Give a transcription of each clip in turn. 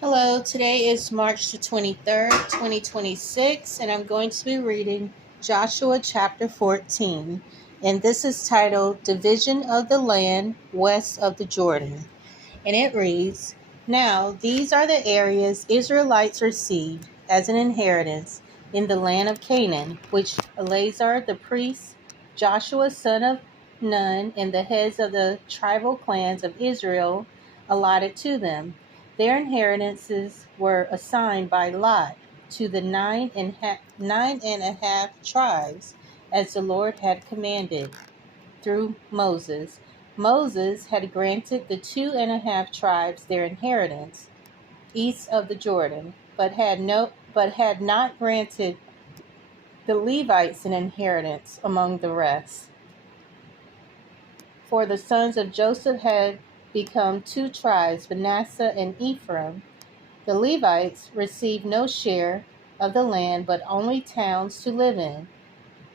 Hello, today is March the 23rd, 2026, and I'm going to be reading Joshua chapter 14. And this is titled Division of the Land West of the Jordan. And it reads, Now these are the areas Israelites received as an inheritance in the land of Canaan, which Eleazar the priest, Joshua son of Nun, and the heads of the tribal clans of Israel allotted to them. Their inheritances were assigned by lot to the nine and a half tribes, as the Lord had commanded through Moses. Moses had granted the 2.5 tribes their inheritance east of the Jordan, but had not granted the Levites an inheritance among the rest. For the sons of Joseph had become 2 tribes, Manasseh and Ephraim. The Levites received no share of the land, but only towns to live in,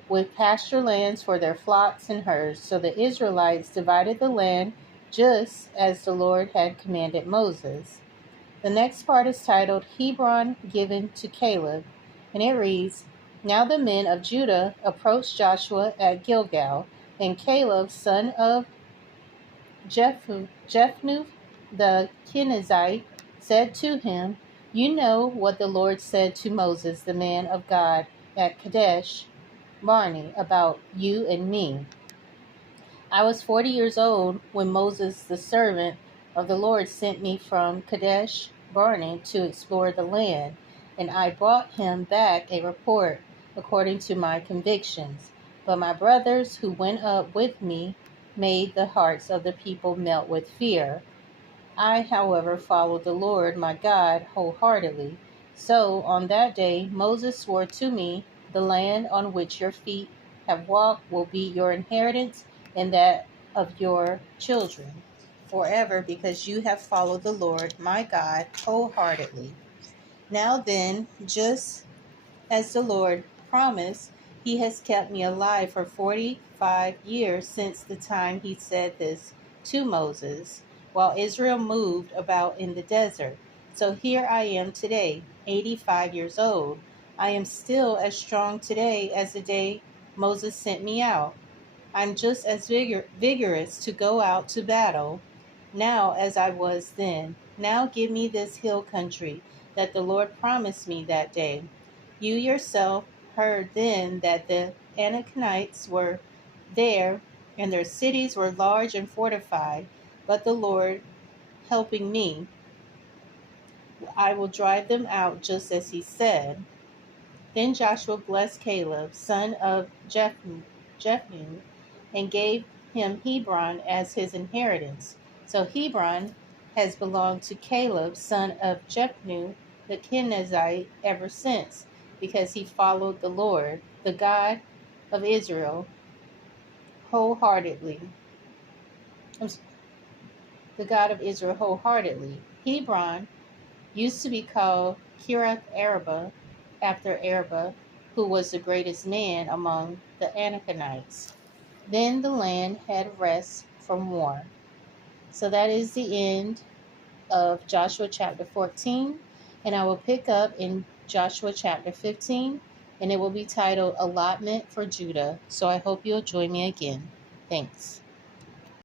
with pasture lands for their flocks and herds. So the Israelites divided the land just as the Lord had commanded Moses. The next part is titled Hebron given to Caleb, and it reads, Now the men of Judah approached Joshua at Gilgal, and Caleb, son of Jephunneh the Kenizzite, said to him, You know what the Lord said to Moses, the man of God, at Kadesh Barnea about you and me. I was 40 years old when Moses, the servant of the Lord, sent me from Kadesh Barnea to explore the land, and I brought him back a report according to my convictions. But my brothers who went up with me made the hearts of the people melt with fear. I, however, followed the Lord my God wholeheartedly. So on that day Moses swore to me, The land on which your feet have walked will be your inheritance and that of your children forever, because you have followed the Lord my God wholeheartedly. Now then, just as the Lord promised, he has kept me alive for 45 years since the time he said this to Moses, while Israel moved about in the desert. So here I am today, 85 years old. I am still as strong today as the day Moses sent me out. I'm just as vigorous to go out to battle now as I was then. Now give me this hill country that the Lord promised me that day. You yourself heard then that the Anakites were there, and their cities were large and fortified, but the Lord helping me, I will drive them out just as he said. Then Joshua blessed Caleb, son of Jephunneh, and gave him Hebron as his inheritance. So Hebron has belonged to Caleb, son of Jephunneh the Kenizzite, ever since, because he followed the Lord, the God of Israel, wholeheartedly. The God of Israel wholeheartedly. Hebron used to be called Kiriath Arba, after Arba, who was the greatest man among the Anakites. Then the land had rest from war. So that is the end of Joshua chapter 14, and I will pick up in Joshua chapter 15, and it will be titled Allotment for Judah. So I hope you'll join me again. Thanks.